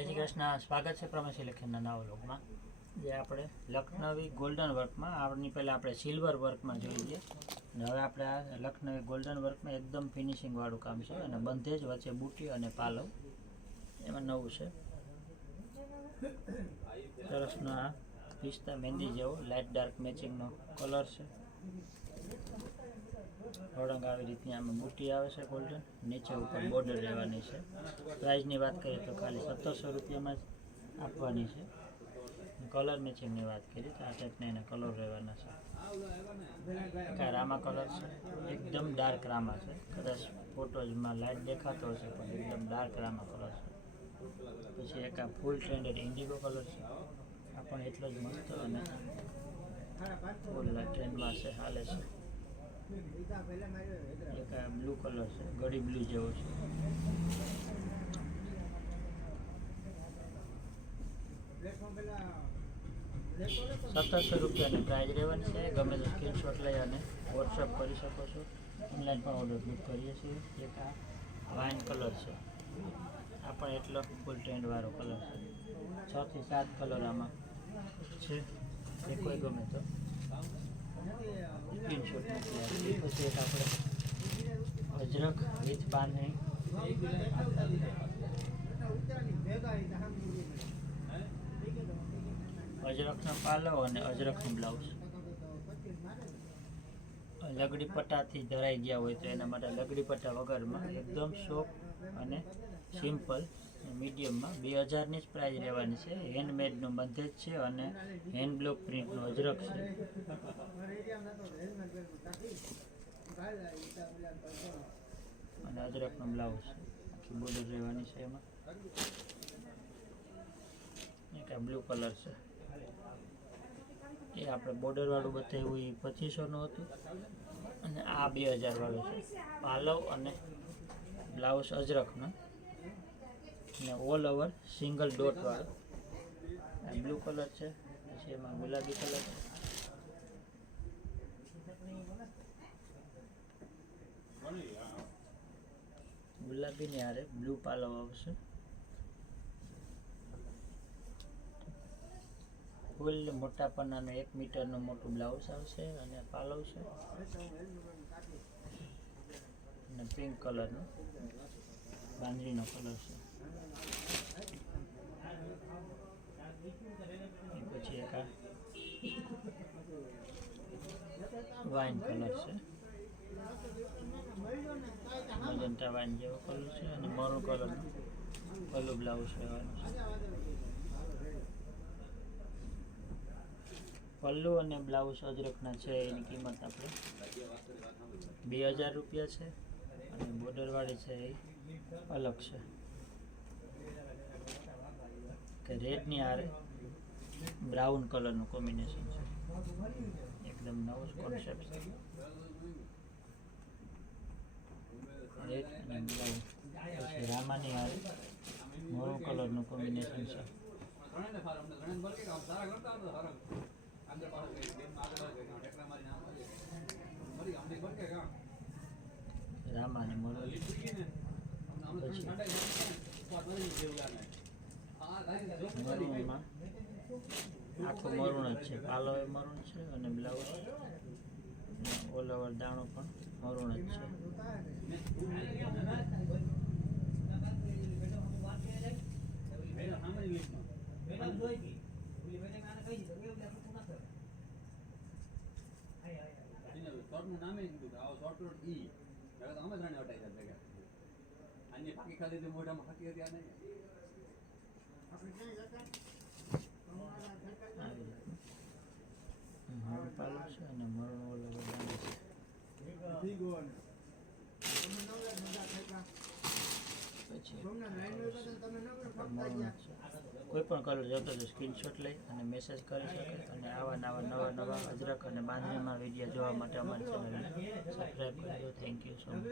જય શ્રી કૃષ્ણ. સ્વાગત છે પ્રમેશ ઇલેક્શનના નવા વ્લોગમાં. જે આપણે લખનવી ગોલ્ડન વર્કમાં આની પહેલાં આપણે સિલ્વર વર્કમાં જોઈએ અને હવે આપણે આ લખનવી ગોલ્ડન વર્કમાં એકદમ ફિનિશિંગવાળું કામ છે અને બંધે જ વચ્ચે બુટી અને પાલવ એમાં નવું છે. સરસનો આ પિસ્તા મહેંદી જેવો લાઇટ ડાર્ક મેચિંગનો કલર છે. ઓળંગ આવી રીતની આમાં બુટી આવે છે ગોલ્ડન, નીચે ઉપર બોર્ડર રહેવાની છે. પ્રાઇસની વાત કરીએ તો ખાલી 1700 રૂપિયામાં જ આપવાની છે. કલર મેચિંગની વાત કરીએ તો આ ટાઈપના એના કલર રહેવાના છે. કાંઈ રામા કલર છે, એકદમ ડાર્ક રામા છે. કદાચ ફોટોઝમાં લાઇટ દેખાતો હશે પણ એકદમ ડાર્ક રામા કલર છે. પછી એક આ ફૂલ ટ્રેન્ડેડ ઇન્ડિગો કલર છે, આ પણ એટલો જ મસ્ત અને ફૂલ ટ્રેન્ડમાં છે, હાલે છે. એક આ બ્લુ કલર છે, ગળી બ્લુ જેવો છે. 1700 રૂપિયાની પ્રાઇસ રહેવાની છે. ગમે તો સ્ક્રીનશોટ લઈ અને વોટ્સઅપ કરી શકો છો. ઓનલાઈન પણ ઓર્ડર બુક કરીએ છીએ. એક આ વાઇન કલર છે, આ પણ એટલો ફૂલ ટ્રેન્ડવાળો કલર છે. 6 થી 7 કલર આમાં છે, એ કોઈ ગમે તો સ્ક્રીનશોટ મોકલી આપીએ. પછી એક આપણે અજરક વિથ બાંધણી, અજરકનો પાલવ અને અજરકનું બ્લાઉઝ. લગડી પટ્ટાથી ધરાઈ ગયા હોય તો એના માટે લગડી પટ્ટા વગરમાં એકદમ સોફ્ટ અને સિમ્પલ મીડિયમમાં 2000ની જ પ્રાઇસ રહેવાની છે. હેન્ડમેડનું બંધે જ છે અને હેન્ડ બ્લોક પ્રિન્ટનું અજરક છે. અને અજરકનું બ્લાઉઝ આખી બોર્ડર રહેવાની છે. એમાં એક આ બ્લુ કલર છે, એ આપણે બોર્ડરવાળું બતાવ્યું એ 2500નું હતું અને આ 2000 વાળું છે. પાલવ અને બ્લાઉઝ અજરકનો અને ઓલ ઓવર સિંગલ ડોટ વાળો. આ બ્લુ કલર છે, પછી એમાં ગુલાબી કલર છે. ગુલાબીની હારે બ્લુ પાલવ આવશે. ફૂલ મોટા પન્નાનું 1 મીટરનું મોટું બ્લાઉઝ આવશે અને પાલવ છે. અને પિંક કલરનો બાંધણીનો કલર છે. પછી એક આ વાઇન કલર છે, મજંટા વાઇન જેવો કલર છે અને મરૂન કલરનું પલ્લુ બ્લાઉઝ રહેવાનું છે. પલ્લુ અને બ્લાઉઝ અજરકના છે, એની કિંમત આપણે 2000 રૂપિયા છે અને બોર્ડરવાળી છે એ અલગ છે. કે રેડની હારે બ્રાઉન કલરનું કોમ્બિનેશન છે, એકદમ નવો કોન્સેપ્ટ છે. રેડ અને બ્રાઉન, પછી રામાની હારે મરૂન કલરનું કોમ્બિનેશન છે. રામા અને મરૂન, પછી મરૂનમાં આખું મરૂન જ છે. પાલો એ મરૂન છે અને બ્લાઉઝ ઓલ ઓવર દાણો પણ મરૂન જ છે. મરૂન પાલો છે અને મરૂન ઓલ ઓવર દાણો છે. પછી કોઈ પણ કલર જોતો તો સ્ક્રીનશોટ લઈ અને મેસેજ કરી શકે. અને આવા નવા અજરક અને બાંધણીમાં વિડીયો જોવા માટે અમારી ચેનલને સબસ્ક્રાઈબ કરજો. Thank you so much.